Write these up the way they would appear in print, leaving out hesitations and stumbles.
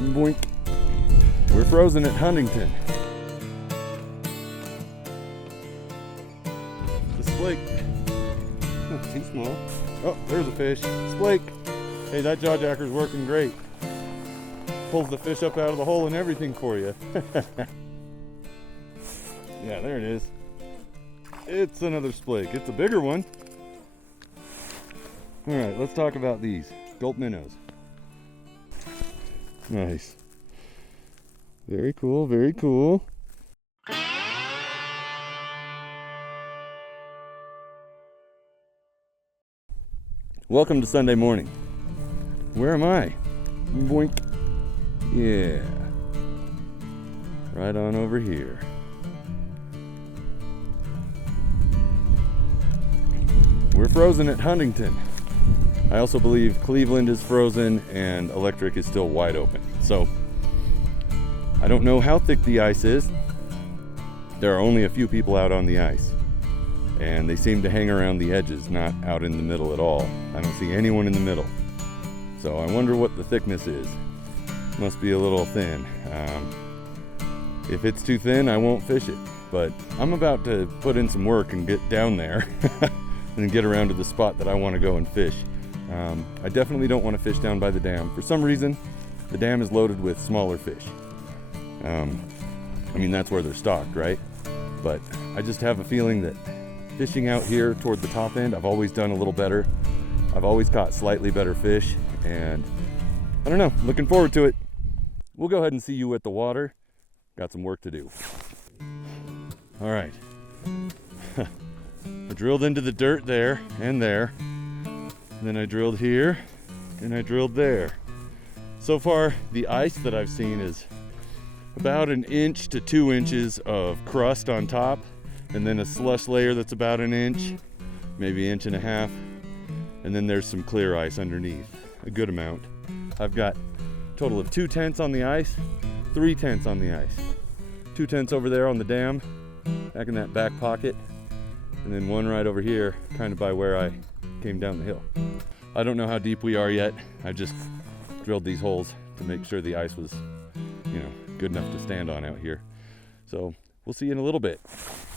Boink. We're frozen at Huntington. The splake. Too small. Oh, there's a fish. Splake. Hey, that jawjacker's working great. Pulls the fish up out of the hole and everything for you. Yeah, there it is. It's another splake. It's a bigger one. All right, let's talk about these Gulp minnows. Nice. Very cool, very cool. Welcome to Sunday morning. Where am I? Boink. Yeah. Right on over here. We're frozen at Huntington. I also believe Cleveland is frozen and Electric is still wide open. So I don't know how thick the ice is. There are only a few people out on the ice, and they seem to hang around the edges, not out in the middle at all. I don't see anyone in the middle. So I wonder what the thickness is. Must be a little thin. If it's too thin, I won't fish it. But I'm about to put in some work and get down there and get around to the spot that I want to go and fish. I definitely don't want to fish down by the dam. For some reason, the dam is loaded with smaller fish. I mean, that's where they're stocked, right? But I just have a feeling that fishing out here toward the top end, I've always done a little better. I've always caught slightly better fish, and I don't know, looking forward to it. We'll go ahead and see you at the water. Got some work to do. All right. I drilled into the dirt there and there. And then I drilled here and I drilled there. So far, the ice that I've seen is about 1 inch to 2 inches of crust on top, and then a slush layer that's about 1 inch, maybe 1.5 inches. And then there's some clear ice underneath, a good amount. I've got a total of 2 tents on the ice, 3 tents on the ice. 2 tents over there on the dam, back in that back pocket, and then one right over here, kind of by where I came down the hill. I don't know how deep we are yet. I just drilled these holes to make sure the ice was, good enough to stand on out here. So we'll see you in a little bit.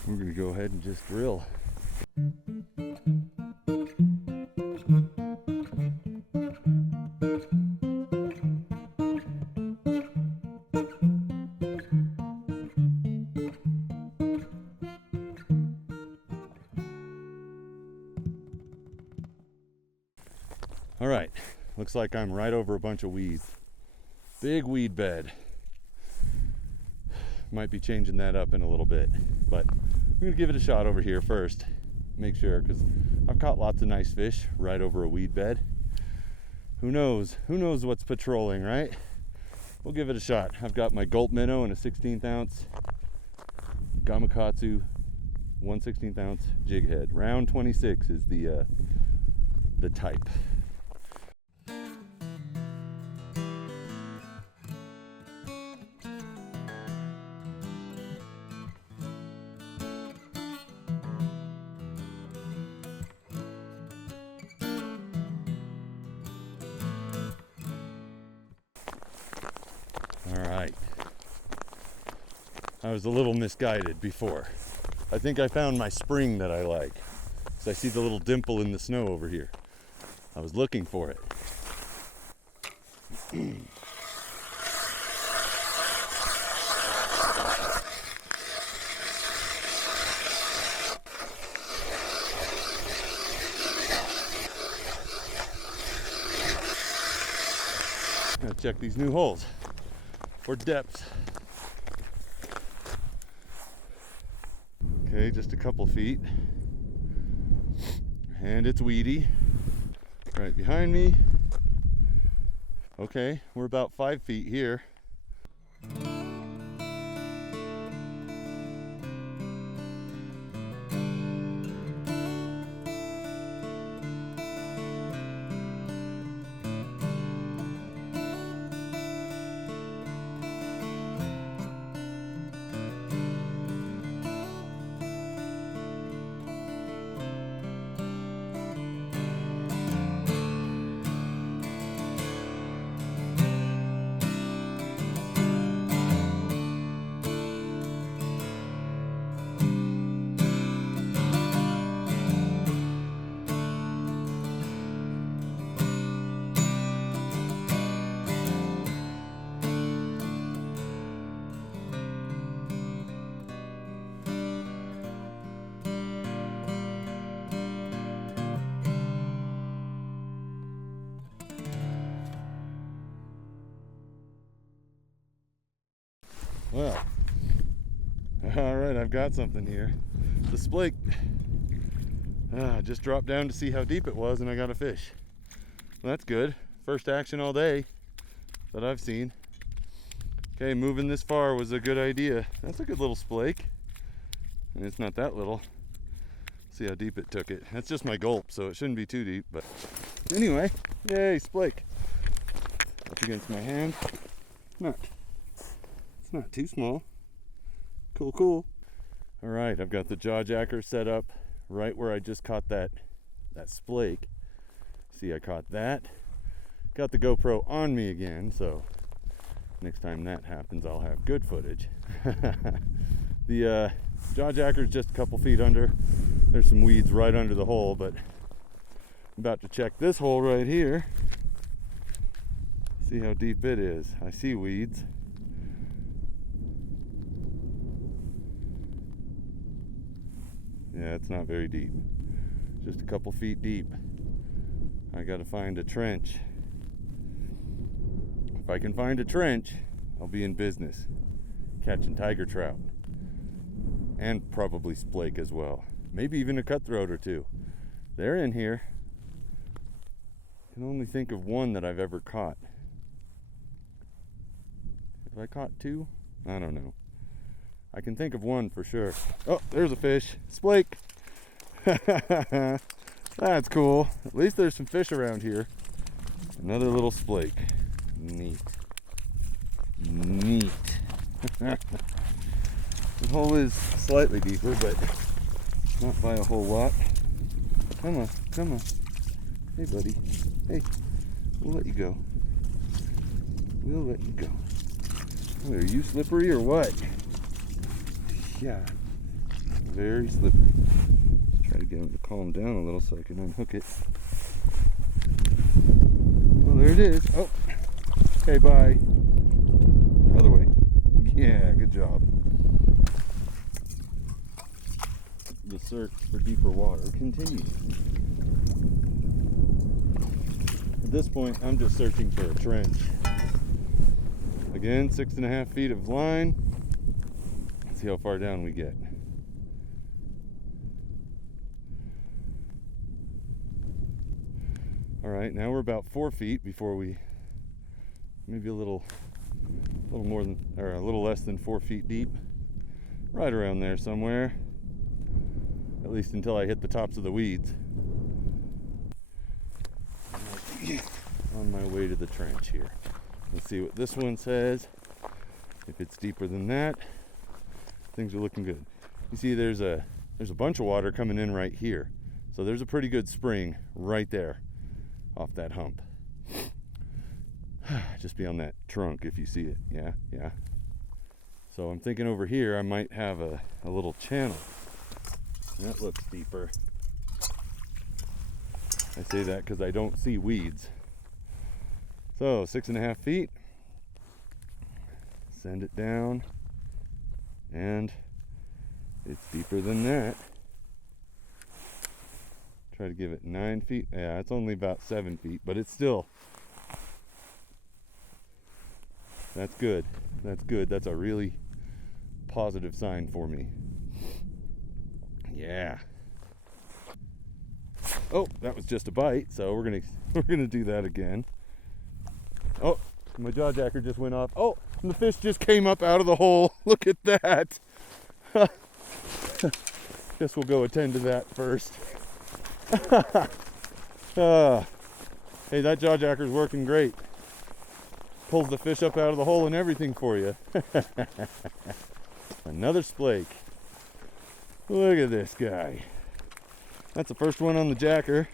We're gonna go ahead and just drill. All right, looks like I'm right over a bunch of weeds. Big weed bed. Might be changing that up in a little bit, but I'm gonna give it a shot over here first. Make sure, because I've caught lots of nice fish right over a weed bed. Who knows what's patrolling, right? We'll give it a shot. I've got my Gulp minnow and a 1/16 ounce Gamakatsu 1/16 ounce jig head. Round 26 is the type. All right. I was a little misguided before. I think I found my spring that I like. So I see the little dimple in the snow over here. I was looking for it. Gonna check these new holes for depth. Okay, just a couple feet. And it's weedy. Right behind me. Okay, we're about 5 feet here. Well, all right, I've got something here. The splake. Just dropped down to see how deep it was, and I got a fish. Well, that's good. First action all day that I've seen. Okay, moving this far was a good idea. That's a good little splake. And it's not that little. See how deep it took it. That's just my gulp, so it shouldn't be too deep. But anyway, yay, splake. Up against my hand. It's not too small. Cool, cool. All right, I've got the jaw jacker set up right where I just caught that splake. See, I caught that. Got the GoPro on me again, so next time that happens, I'll have good footage. The jaw jacker is just a couple feet under. There's some weeds right under the hole, but I'm about to check this hole right here. See how deep it is. I see weeds. Yeah, it's not very deep. Just a couple feet deep. I gotta find a trench. If I can find a trench, I'll be in business. Catching tiger trout. And probably splake as well. Maybe even a cutthroat or two. They're in here. I can only think of one that I've ever caught. Have I caught two? I don't know. I can think of one for sure. Oh, there's a fish. Splake. That's cool. At least there's some fish around here. Another little splake. Neat. Neat. The hole is slightly deeper, but not by a whole lot. Come on, come on. Hey, buddy. Hey, we'll let you go. We'll let you go. Oh, are you slippery or what? Yeah, very slippery. Let's try to get him to calm down a little so I can unhook it. Oh, there it is. Oh, okay, bye. Other way. Yeah, good job. The search for deeper water continues. At this point, I'm just searching for a trench. Again, 6.5 feet of line. Let's see how far down we get. All right, now we're about 4 feet before we, maybe a little more than, or a little less than 4 feet deep. Right around there somewhere. At least until I hit the tops of the weeds. On my way to the trench here. Let's see what this one says. If it's deeper than that, things are looking good. You see there's a bunch of water coming in right here. So there's a pretty good spring right there off that hump. Just be on that trunk if you see it. Yeah, yeah. So I'm thinking over here I might have a little channel. That looks deeper. I say that because I don't see weeds. So 6.5 feet. Send it down. And it's deeper than that. Try to give it 9 feet. Yeah, it's only about 7 feet, but it's still. That's good. That's good. That's a really positive sign for me. Yeah. Oh, that was just a bite, so we're gonna do that again. Oh, my jaw jacker just went off. Oh, and the fish just came up out of the hole. Look at that. Guess we'll go attend to that first. Hey, that jaw jacker's working great. Pulls the fish up out of the hole and everything for you. Another splake. Look at this guy. That's the first one on the jacker.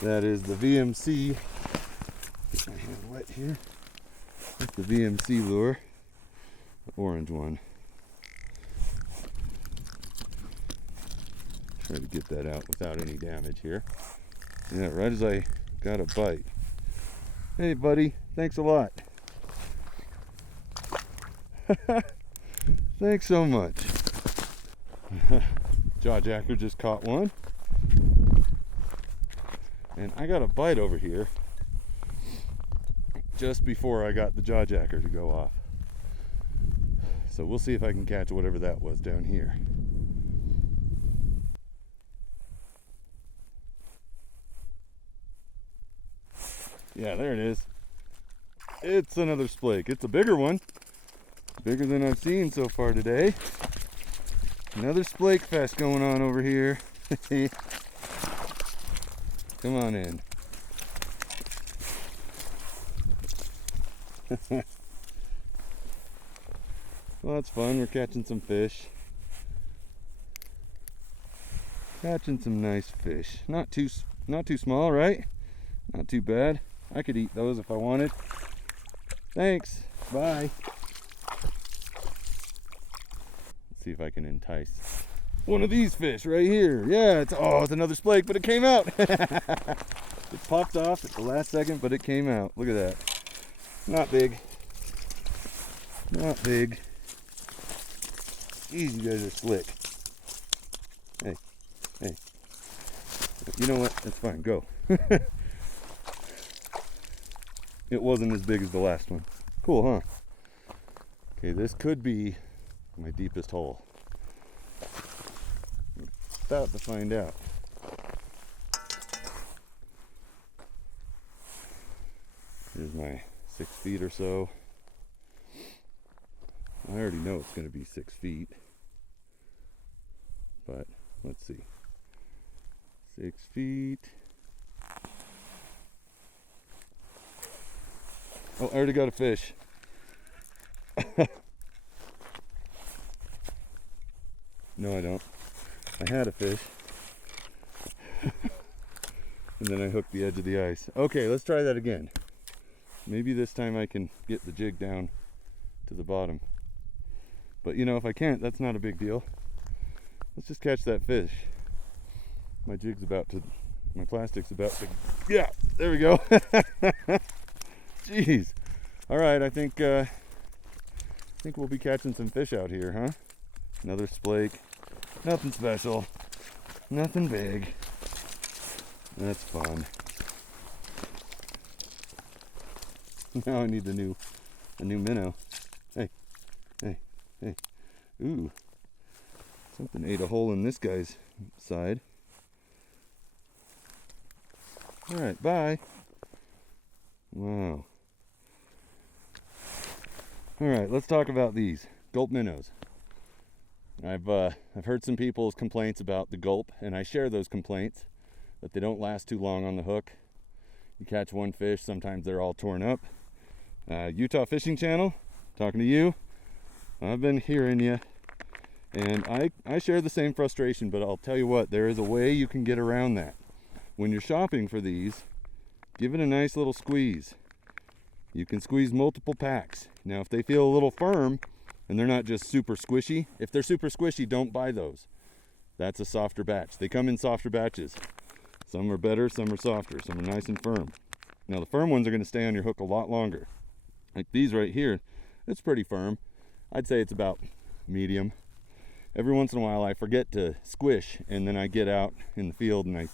That is the VMC. Get my hand wet here. That's the VMC lure. The orange one. Try to get that out without any damage here. Yeah, right as I got a bite. Hey buddy, thanks a lot. Thanks so much. Jaw jacker just caught one. And I got a bite over here just before I got the jaw jacker to go off. So we'll see if I can catch whatever that was down here. Yeah, there it is. It's another splake. It's a bigger one. Bigger than I've seen so far today. Another splake fest going on over here. Come on in. Well, that's fun. We're catching some fish. Catching some nice fish. Not too small, right? Not too bad. I could eat those if I wanted. Thanks. Bye. Let's see if I can entice one of these fish right here. Yeah, it's another splake, but it came out. It popped off at the last second, but it came out. Look at that. Not big. Not big. Geez, you guys are slick. Hey. You know what? That's fine. Go. It wasn't as big as the last one. Cool, huh? Okay, this could be my deepest hole. I'm about to find out. Here's my 6 feet or so. I already know it's going to be 6 feet. But let's see. 6 feet. Oh, I already got a fish. No, I don't. I had a fish. And then I hooked the edge of the ice. Okay, let's try that again. Maybe this time I can get the jig down to the bottom. But you know, if I can't, that's not a big deal. Let's just catch that fish. My plastic's about to, yeah, there we go. Jeez. All right, I think we'll be catching some fish out here, huh? Another splake. Nothing special. Nothing big. That's fun. Now I need a new minnow. Hey. Ooh. Something ate a hole in this guy's side. All right, bye. Wow. All right, let's talk about these Gulp minnows. I've heard some people's complaints about the Gulp, and I share those complaints, that they don't last too long on the hook. You catch one fish, sometimes they're all torn up. Utah Fishing Channel, talking to you. I've been hearing you, and I share the same frustration, but I'll tell you what, there is a way you can get around that. When you're shopping for these, give it a nice little squeeze. You can squeeze multiple packs. Now, if they feel a little firm and they're not just super squishy, if they're super squishy, don't buy those. That's a softer batch. They come in softer batches. Some are better, some are softer, some are nice and firm. Now, the firm ones are going to stay on your hook a lot longer. Like these right here, it's pretty firm. I'd say it's about medium. Every once in a while I forget to squish, and then I get out in the field and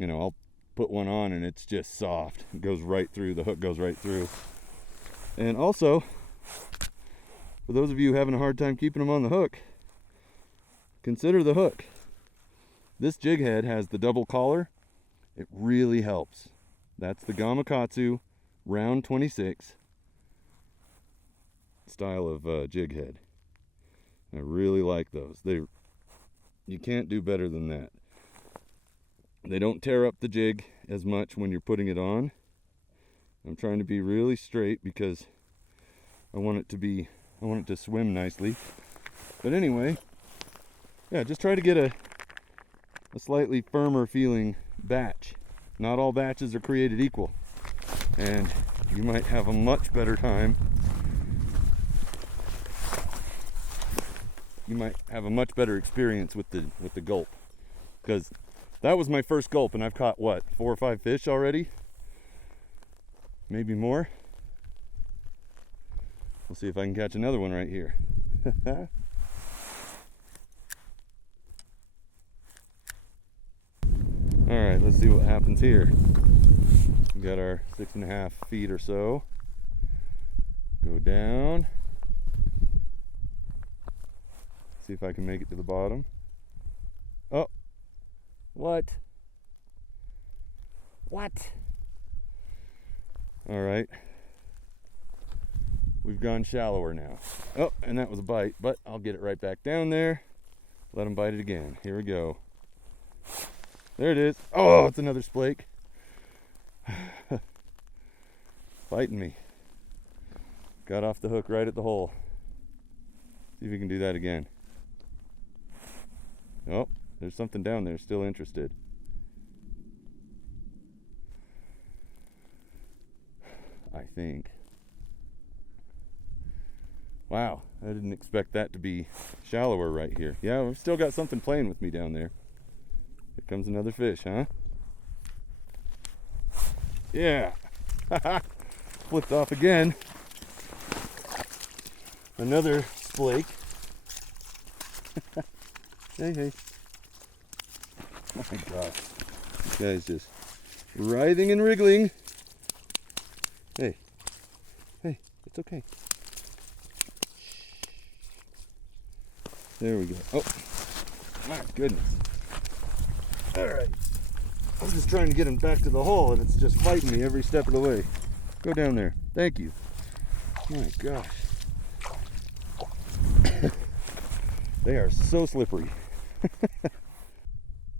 I'll put one on and it's just soft. It goes right through, the hook goes right through. And also, for those of you having a hard time keeping them on the hook, consider the hook. This jig head has the double collar. It really helps. That's the Gamakatsu round 26 style of jig head. I really like those. You can't do better than that. They don't tear up the jig as much when you're putting it on. I'm trying to be really straight because I want it to swim nicely. But anyway, yeah, just try to get a slightly firmer feeling batch. Not all batches are created equal, and you might have a much better time. You might have a much better experience with the Gulp, because that was my first Gulp, and I've caught what, 4 or 5 fish already, maybe more. We'll see if I can catch another one right here. All All right, let's see what happens here. We got our 6.5 feet or so. Go down. See if I can make it to the bottom. Oh, what? What? All right. We've gone shallower now. Oh, and that was a bite, but I'll get it right back down there. Let him bite it again. Here we go. There it is. Oh, it's another splake. Biting me. Got off the hook right at the hole. See if we can do that again. Oh, there's something down there still interested. I think. Wow, I didn't expect that to be shallower right here. Yeah, we've still got something playing with me down there. Here comes another fish, huh? Yeah. Flipped off again. Another splake. Hey. Oh my gosh. This guy's just writhing and wriggling. Hey, it's okay. There we go. Oh, my goodness. All right. I'm just trying to get him back to the hole, and it's just fighting me every step of the way. Go down there. Thank you. My gosh. They are so slippery.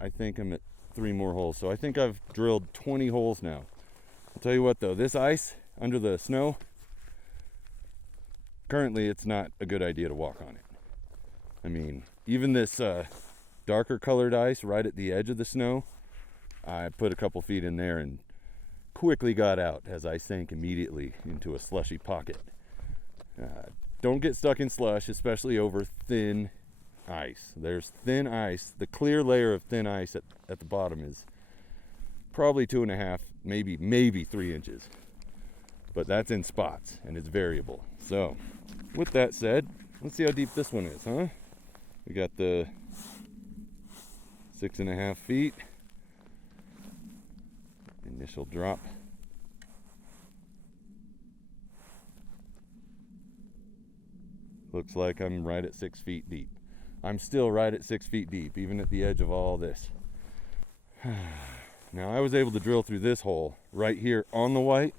I think I'm at 3 more holes, so I think I've drilled 20 holes now. I'll tell you what though, this ice under the snow, currently it's not a good idea to walk on it. I mean, even this darker colored ice right at the edge of the snow, I put a couple feet in there and quickly got out as I sank immediately into a slushy pocket. Don't get stuck in slush, especially over thin ice. There's thin ice. The clear layer of thin ice at the bottom is probably 2.5, maybe 3 inches. But that's in spots and it's variable. So with that said, let's see how deep this one is, huh? We got the 6.5 feet. Initial drop. Looks like I'm right at 6 feet deep. I'm still right at 6 feet deep, even at the edge of all this. Now I was able to drill through this hole right here on the white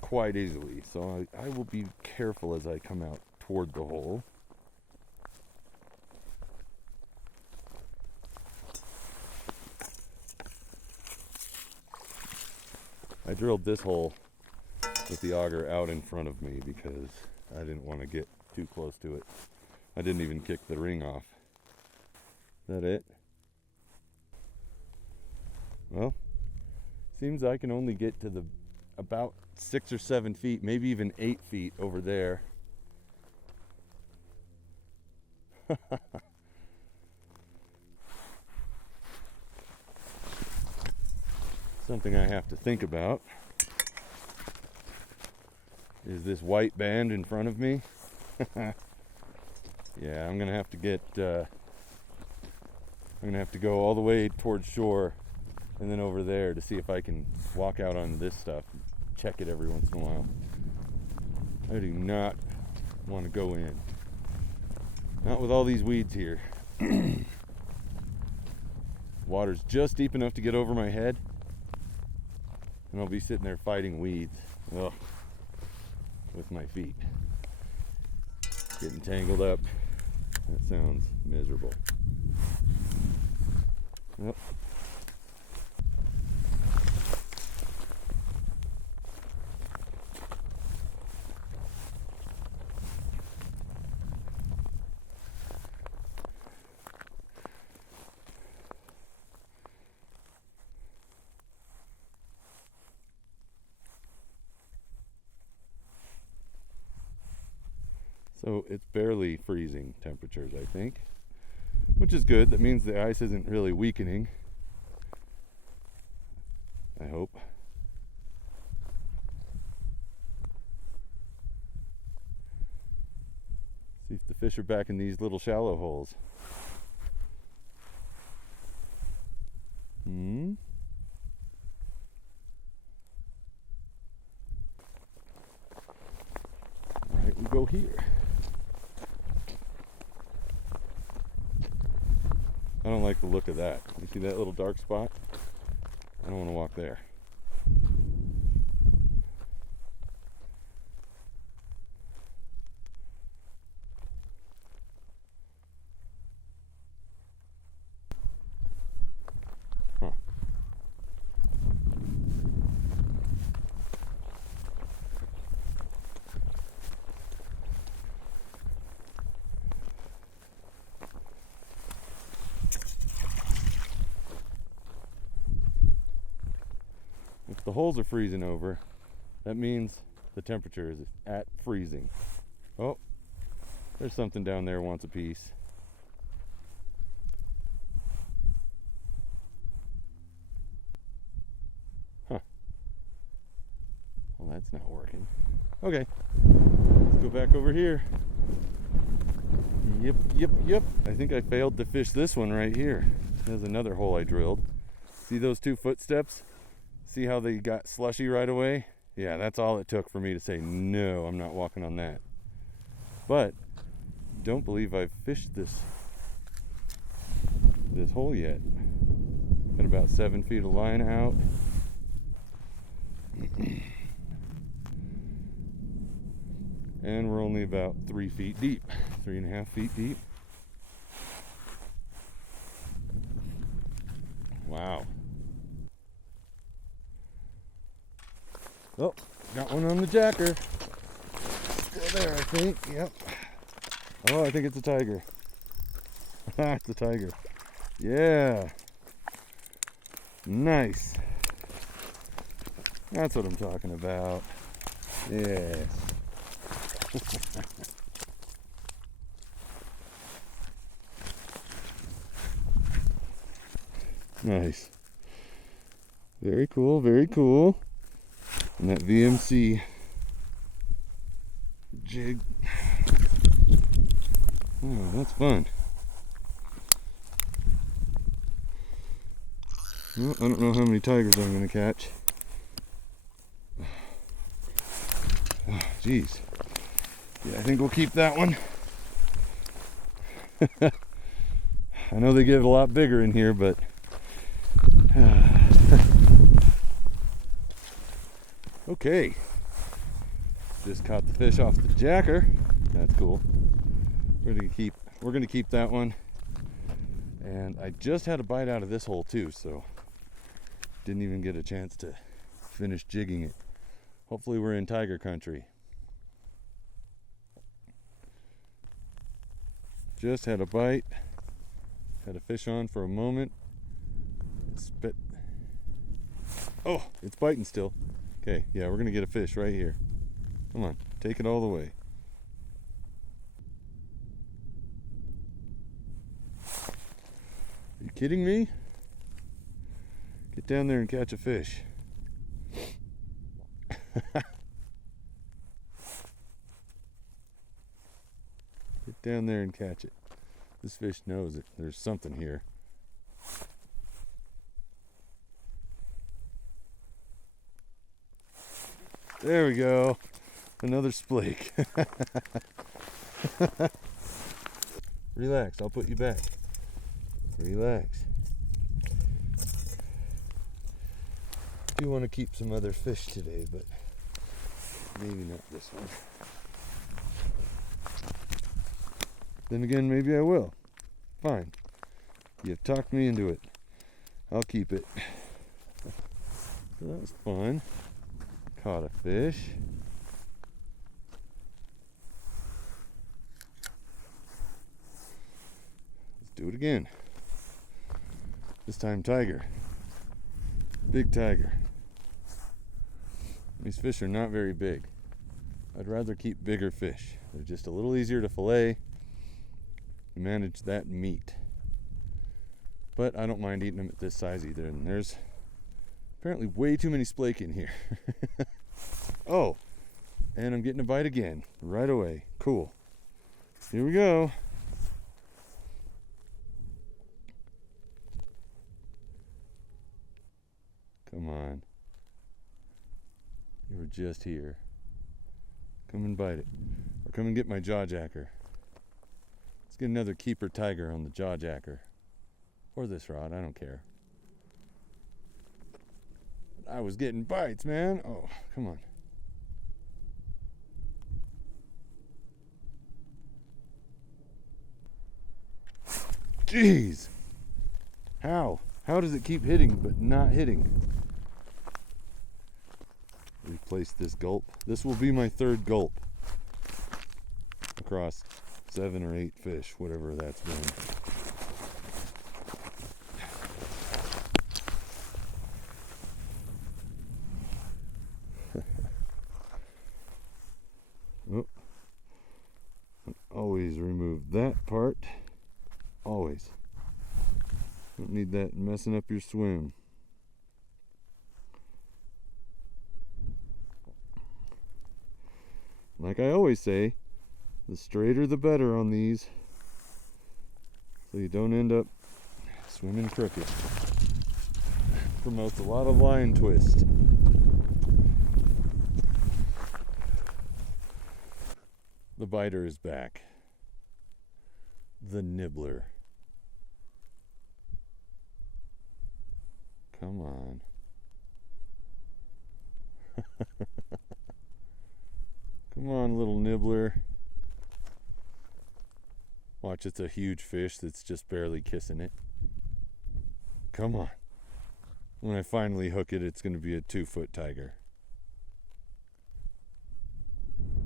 quite easily. So I will be careful as I come out toward the hole. I drilled this hole with the auger out in front of me because I didn't want to get too close to it. I didn't even kick the ring off. Is that it? Well, seems I can only get to the about 6 or 7 feet, maybe even 8 feet over there. Something I have to think about is this white band in front of me. Yeah, I'm gonna have to get I'm gonna have to go all the way towards shore and then over there to see if I can walk out on this stuff and check it every once in a while. I do not want to go in, not with all these weeds here. Water's just deep enough to get over my head, and I'll be sitting there fighting weeds. Ugh. With my feet. Getting tangled up. That sounds miserable. Yep. So it's barely freezing temperatures, I think, which is good. That means the ice isn't really weakening, I hope. See if the fish are back in these little shallow holes. All right, we go here. I don't like the look of that. You see that little dark spot? I don't want to walk there. Huh. If the holes are freezing over, that means the temperature is at freezing. Oh, there's something down there wants a piece. Huh. Well, that's not working. Okay, let's go back over here. Yep. I think I failed to fish this one right here. There's another hole I drilled. See those two footsteps? See how they got slushy right away? Yeah, that's all it took for me to say, no, I'm not walking on that. But don't believe I've fished this hole yet. Got about 7 feet of line out. And we're only about 3 feet deep, 3.5 feet deep. Wow. Oh, got one on the jacker. Still there, I think. Yep. Oh, I think it's a tiger. It's a tiger. Yeah. Nice. That's what I'm talking about. Yes. Nice. Very cool, very cool. And that VMC jig. Oh, that's fun. Well, I don't know how many tigers I'm going to catch. Oh, geez. Yeah, I think we'll keep that one. I know they get a lot bigger in here, but okay. Just caught the fish off the jacker. That's cool. We're gonna keep that one. And I just had a bite out of this hole too, so didn't even get a chance to finish jigging it. Hopefully we're in tiger country. Just had a bite. Had a fish on for a moment. It spit. Oh, it's biting still. Okay, yeah, we're gonna get a fish right here. Come on, take it all the way. Are you kidding me? Get down there and catch a fish. Get down there and catch it. This fish knows it. There's something here. There we go. Another splake. Relax, I'll put you back. Relax. I do want to keep some other fish today, but maybe not this one. Then again, maybe I will. Fine. You've talked me into it. I'll keep it. That was fun. Caught a fish. Let's do it again. This time tiger. Big tiger. These fish are not very big. I'd rather keep bigger fish. They're just a little easier to fillet. Manage that meat. But I don't mind eating them at this size either. And there's apparently way too many splake in here. Oh, and I'm getting a bite again right away. Cool. Here we go. Come on. You were just here. Come and bite it. Or come and get my jaw jacker. Let's get another keeper tiger on the jaw jacker. Or this rod, I don't care. I was getting bites, man. Oh, come on. Jeez. How? How does it keep hitting but not hitting? Replace this gulp. This will be my third gulp across 7 or 8 fish, whatever that's been. Oh. Always remove that part. Always. Don't need that messing up your swim. Like I always say, the straighter the better on these, so you don't end up swimming crooked. Promotes a lot of line twist. The biter is back. The nibbler. Come on. Come on, little nibbler. Watch, it's a huge fish that's just barely kissing it. Come on. When I finally hook it, it's going to be a 2-foot tiger.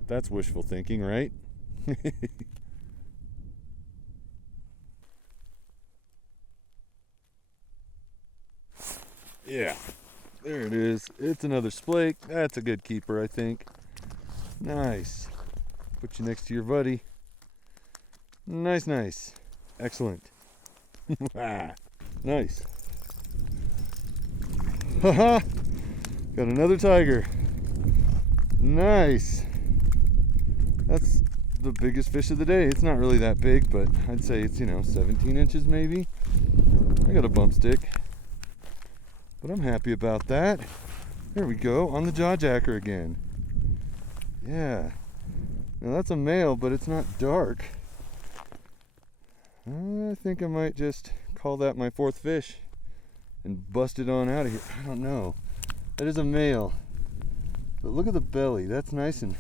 That's wishful thinking, right? Yeah, there it is. It's another splake. That's a good keeper, I think. Nice. Put you next to your buddy. Nice, nice. Excellent. Nice. Haha! Got another tiger. Nice. That's the biggest fish of the day. It's not really that big, but I'd say it's, 17 inches maybe. I got a bump stick, but I'm happy about that. There we go, on the jaw jacker again. Yeah. Now that's a male, but it's not dark. I think I might just call that my 4th fish and bust it on out of here. I don't know. That is a male. But look at the belly. That's nice, and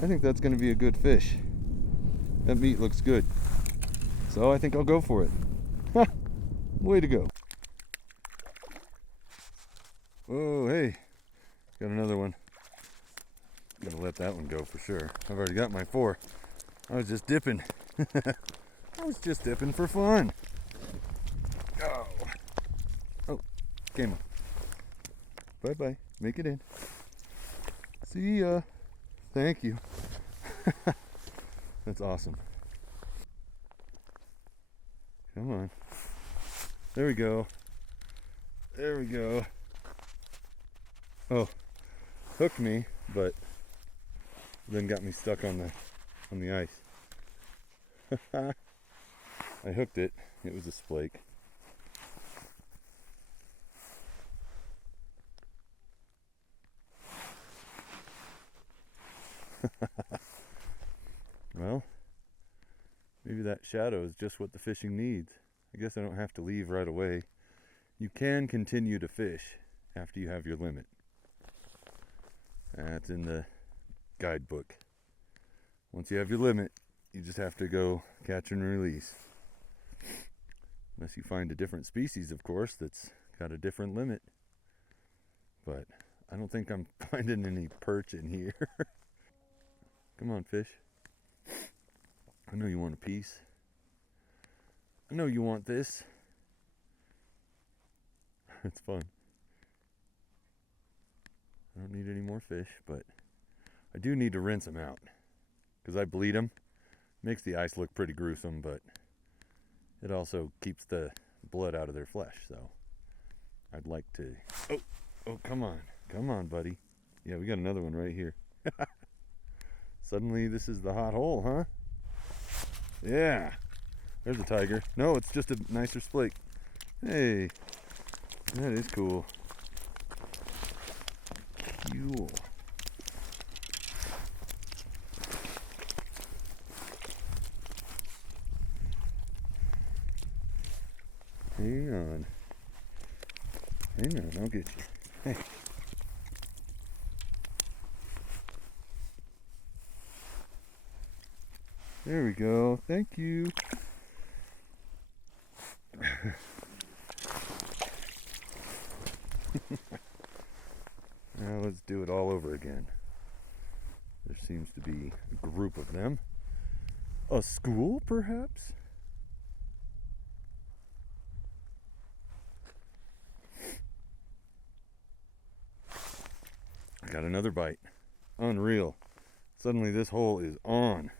I think that's going to be a good fish. That meat looks good. So I think I'll go for it. Ha! Way to go. Oh, hey. Got another one. Gonna let that one go for sure. I've already got my 4. I was just dipping. I was just dipping for fun. Oh. Oh, came on. Bye-bye. Make it in. See ya. Thank you. That's awesome. Come on. There we go. There we go. Oh, hooked me, but then got me stuck on the ice. I hooked it. It was a splake. Well, maybe that shadow is just what the fishing needs. I guess I don't have to leave right away. You can continue to fish after you have your limit. That's in the guidebook. Once you have your limit, you just have to go catch and release. Unless you find a different species, of course, that's got a different limit. But I don't think I'm finding any perch in here. Come on, fish. I know you want a piece. I know you want this. It's fun. I don't need any more fish, but I do need to rinse them out because I bleed them. Makes the ice look pretty gruesome, but it also keeps the blood out of their flesh. So I'd like to. Oh, come on, buddy. Yeah, we got another one right here. Suddenly, this is the hot hole, huh? Yeah. There's a tiger. No, it's just a nicer splake. Hey, that is cool. fuel. Hang on. Hang on, I'll get you. Hey. There we go. Thank you. Now let's do it all over again. There seems to be a group of them. A school, perhaps? I got another bite. Unreal. Suddenly this hole is on.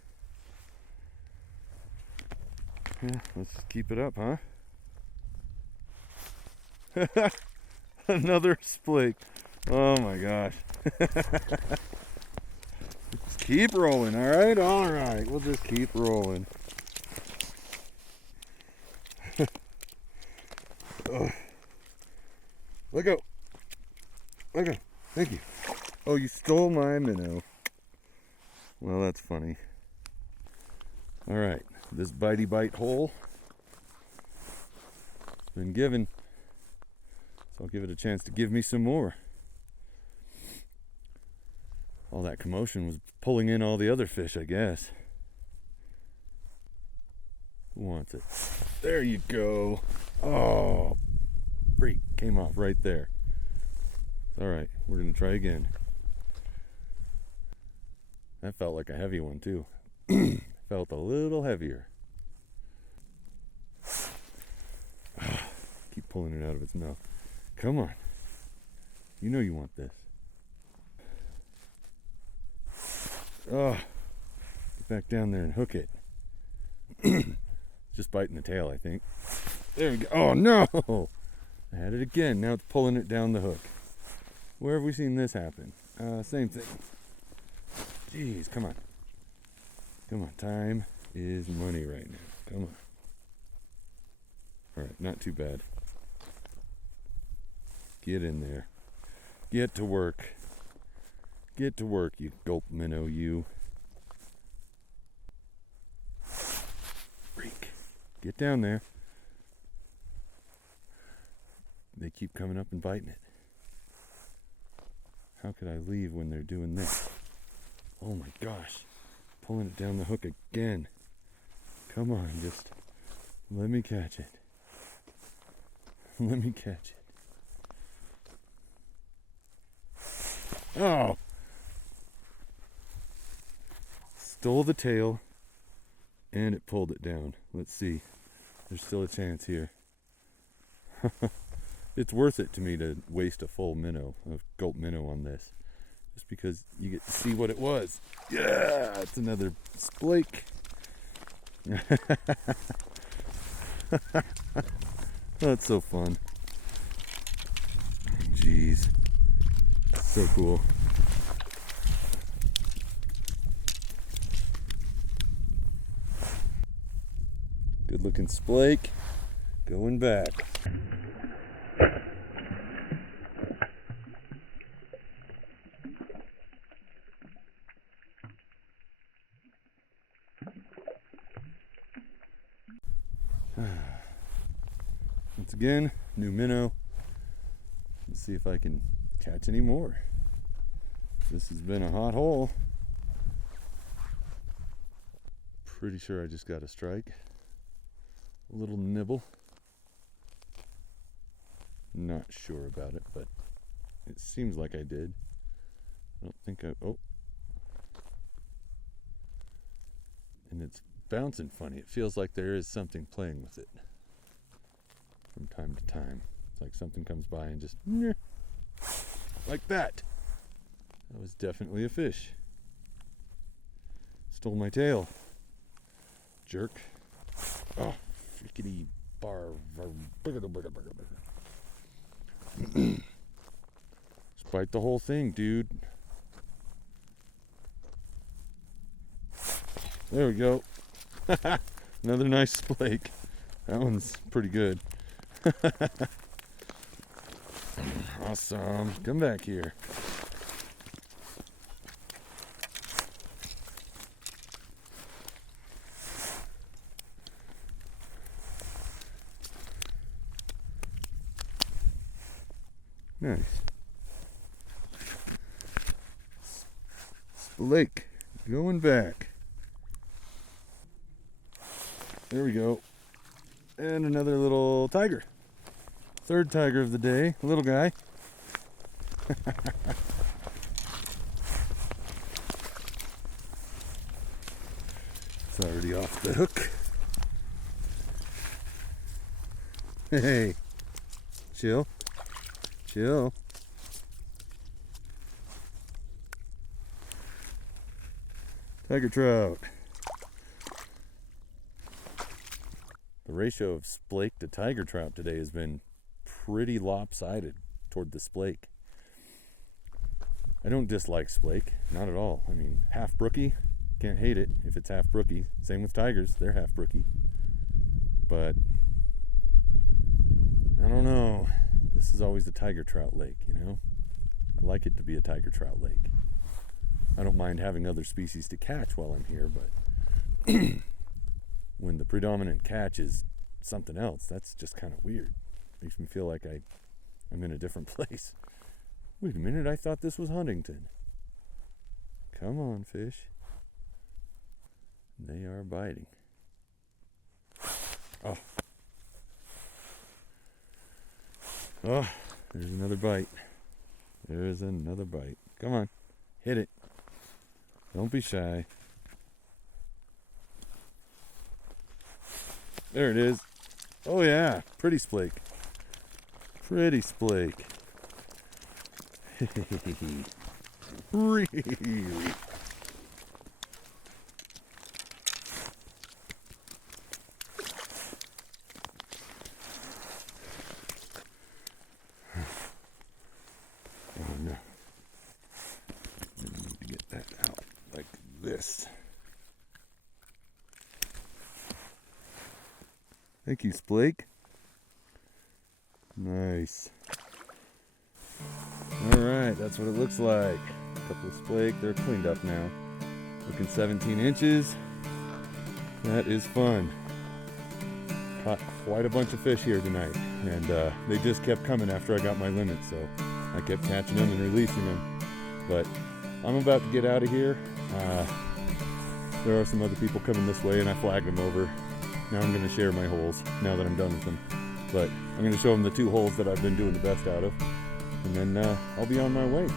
Yeah, let's just keep it up, huh? Another splake. Oh my gosh. Just keep rolling, alright? Alright, we'll just keep rolling. Oh. Let go. Let go. Thank you. Oh, you stole my minnow. Well, that's funny. Alright, this bitey bite hole has been given. So I'll give it a chance to give me some more. All that commotion was pulling in all the other fish, I guess. Who wants it? There you go. Oh, freak, came off right there. Alright, we're gonna try again. That felt like a heavy one too. Felt a little heavier. Keep pulling it out of its mouth. Come on. You know you want this. Oh, get back down there and hook it. Just biting the tail, I think. There we go. Oh no! I had it again. Now it's pulling it down the hook. Where have we seen this happen? Same thing. Jeez, come on. Come on, time is money right now. Come on. Alright, not too bad. Get in there. Get to work. Get to work, you gulp minnow, you. Freak. Get down there. They keep coming up and biting it. How could I leave when they're doing this? Oh my gosh. Pulling it down the hook again. Come on, just let me catch it. Let me catch it. Oh! Stole the tail and it pulled it down. Let's see. There's still a chance here. It's worth it to me to waste a full minnow, a gulp minnow on this. Just because you get to see what it was. Yeah, it's another splake. That's so fun. Jeez. So cool. Good looking splake. Going back. Once again, new minnow. Let's see if I can catch any more. This has been a hot hole. Pretty sure I just got a strike. A little nibble. Not sure about it, but it seems like I did. I don't think I... Oh. And it's bouncing funny. It feels like there is something playing with it from time to time. It's like something comes by and just like that. That was definitely a fish. Stole my tail. Jerk. Oh, frickety bar. Just bite the whole thing, dude. There we go. Another nice splake. That one's pretty good. Awesome. Come back here. Nice. Splake going back. There we go. And another little tiger. Third tiger of the day, little guy. It's already off the hook. Hey, chill, chill. Tiger trout. The ratio of splake to tiger trout today has been pretty lopsided toward the splake. I don't dislike splake, not at all. I mean, half brookie, can't hate it if it's half brookie. Same with tigers, they're half brookie. But I don't know. This is always a tiger trout lake, you know? I like it to be a tiger trout lake. I don't mind having other species to catch while I'm here, but when the predominant catch is something else, that's just kind of weird. Makes me feel like I'm in a different place. Wait a minute, I thought this was Huntington. Come on, fish. They are biting. Oh. Oh, there's another bite. There's another bite. Come on, hit it. Don't be shy. There it is. Oh yeah, pretty splake. Pretty splake. Really. Oh no. I need to get that out like this. Thank you, splake. Nice. Alright, that's what it looks like. A couple of splake, they're cleaned up now. Looking 17 inches. That is fun. Caught quite a bunch of fish here tonight, and they just kept coming after I got my limit, so I kept catching them and releasing them. But I'm about to get out of here. There are some other people coming this way, and I flagged them over. Now I'm going to share my holes now that I'm done with them. But I'm going to show them the 2 holes that I've been doing the best out of. And then I'll be on my way.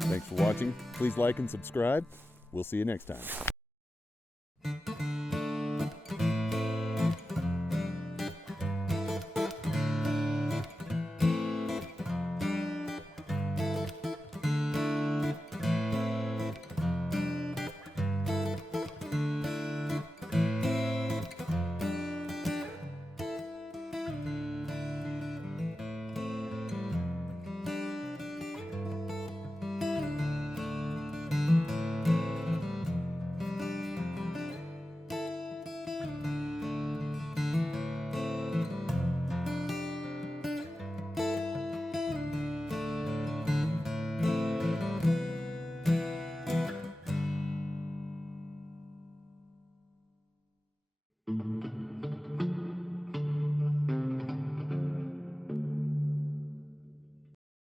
Thanks for watching. Please like and subscribe. We'll see you next time.